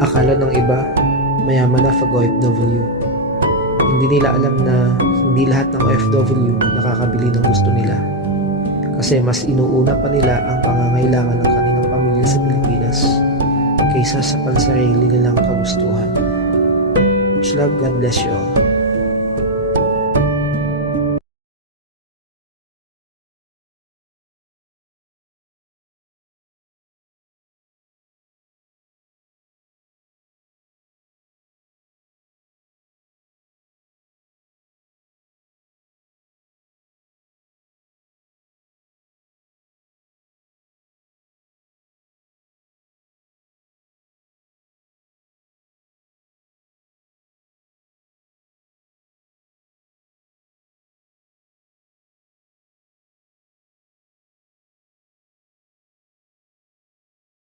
Akala ng iba, mayaman na pag OFW. Hindi nila alam na hindi lahat ng OFW nakakabili ng gusto nila. Kasi mas inuuna pa nila ang pangangailangan ng kanilang pamilya sa Pilipinas kaysa sa pansarili nilang kagustuhan. Much love, God bless you all.